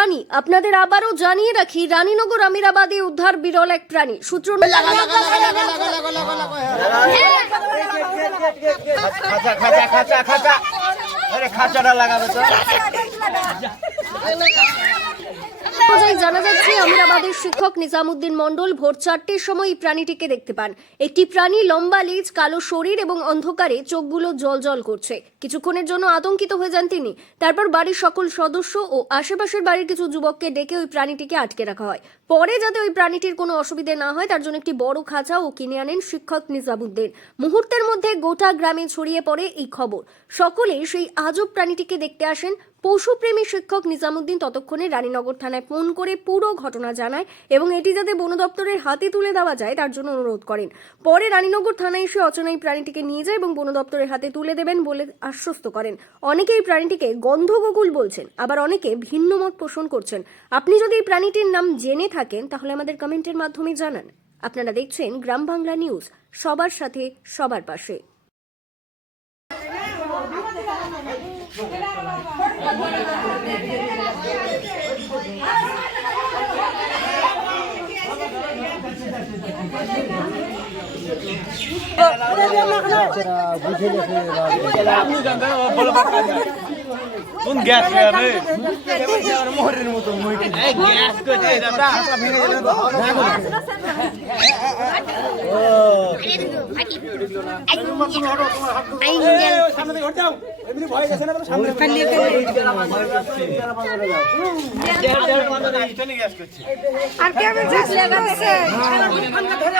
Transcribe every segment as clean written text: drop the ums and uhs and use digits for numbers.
প্রাণী। আপনাদের আবারও জানিয়ে রাখি, রানীনগর আমিরাবাদে উদ্ধার বিরল এক প্রাণী। সূত্র জানা যাচ্ছে, আমিরাবাদের শিক্ষক নিজামুদ্দিন মন্ডল ভোর 4টের সময় এই প্রাণীটিকে দেখতে পান। একটি প্রাণী, লম্বা লেজ, কালো শরীর এবং অন্ধকারে চোখগুলো জল করছে। কিছুক্ষণের জন্য আতঙ্কিত হয়ে যান তিনি। তারপর বাড়ির সকল সদস্য ও আশেপাশের বাড়ির কিছু যুবককে ডেকে ওই প্রাণীটিকে আটকে রাখা হয়। পরে যাতে ওই প্রাণীটির কোনো অসুবিধে না হয় তার জন্য একটি বড় খাঁচা ও কিনে আনেন শিক্ষক নিজামুদ্দিন। মুহূর্তের মধ্যে গোটা গ্রামে ছড়িয়ে পড়ে এই খবর। সকলে সেই আজব প্রাণীটিকে দেখতে আসেন। পশুপ্রেমী শিক্ষক নিজামুদ্দিন ততক্ষণে রানীনগর থানায় ফোন করে পুরো ঘটনা জানায় এবং এটি যাতে বন দপ্তরের হাতে তুলে দেওয়া যায় তার জন্য অনুরোধ করেন। পরে রানীনগর থানায় এসে অচেনা এই প্রাণীটিকে নিয়ে যায় এবং বন দপ্তরের হাতে তুলে দেবেন বলে আশ্বস্ত করেন। অনেকে এই প্রাণীটিকে গন্ধগোকুল বলছেন, আবার অনেকে ভিন্ন মত পোষণ করছেন। আপনি যদি এই প্রাণীটির নাম জেনে থাকেন তাহলে আমাদের কমেন্টের মাধ্যমে জানান। আপনারা দেখছেন গ্রাম বাংলা নিউজ, সবার সাথে সবার পাশে। কোন গ্যাস রে মোহরের মতো মই এই গ্যাস কইছে দাদা ভেঙে গেল ও সামনে থেকে হট যাও এমনি ভয় গেছে না তো সামনে ফেলিয়ে গ্যাস করছে আর কে আমি গ্যাস লাগাছে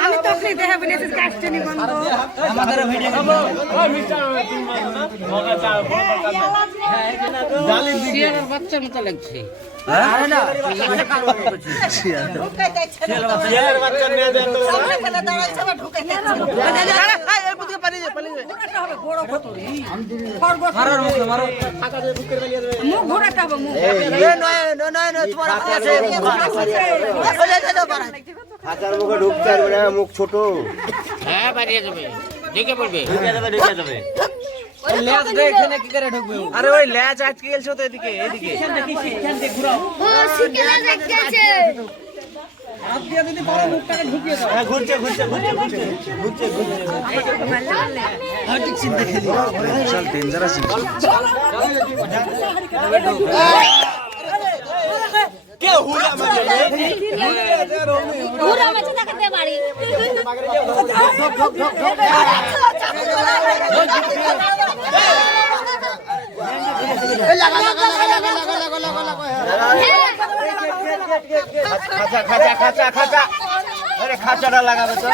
আমি তো আপনি দেখা বলেছি গ্যাস টেনি বন্ধ আমাদের ভিডিও খাবো ও মিস্টার তুমি বলো না মগা চা বড় কথা জালি দিয়ে বাচ্চার মতো লাগছে আরে না ছেলের বাচ্চা নিয়ে যায় তো ওখানে দাঁড়াইছে বা ঢুকে যাচ্ছে এই বুঝকে পালিয়ে ঘোরাটা হবে বড় খতরি খরগোশ মারো মারো টাকা দিয়ে ঢুকে পালিয়ে দেবে মুখ ঘোরাটা হবে মুখ এই নয় তোমার হাতে আছে চলে যাও পারা খাঁচার মুখে ঢুকতে পারবে না, মুখ ছোট। হ্যাঁ বাড়িয়ে যাবে, ঢুকে পড়বে ঢুকে যাবে লেজ এখানে কি করে ঢুকবে? আরে ওই লেজ আটকে গেলছে তো এদিকে শিক্ষান দিয়ে ঘুরাও। ও শিক্ষা দেখতেছে হাত দিয়ে যদি বড় মুখটাকে ঢুকিয়ে দাও। হ্যাঁ ঘুরছে হাত ঠিক চিন্তা খেলি চল ডেঞ্জারাস কে হুরা মাঝে দেখাতে পারি খাঁচাটা লাগাবে তো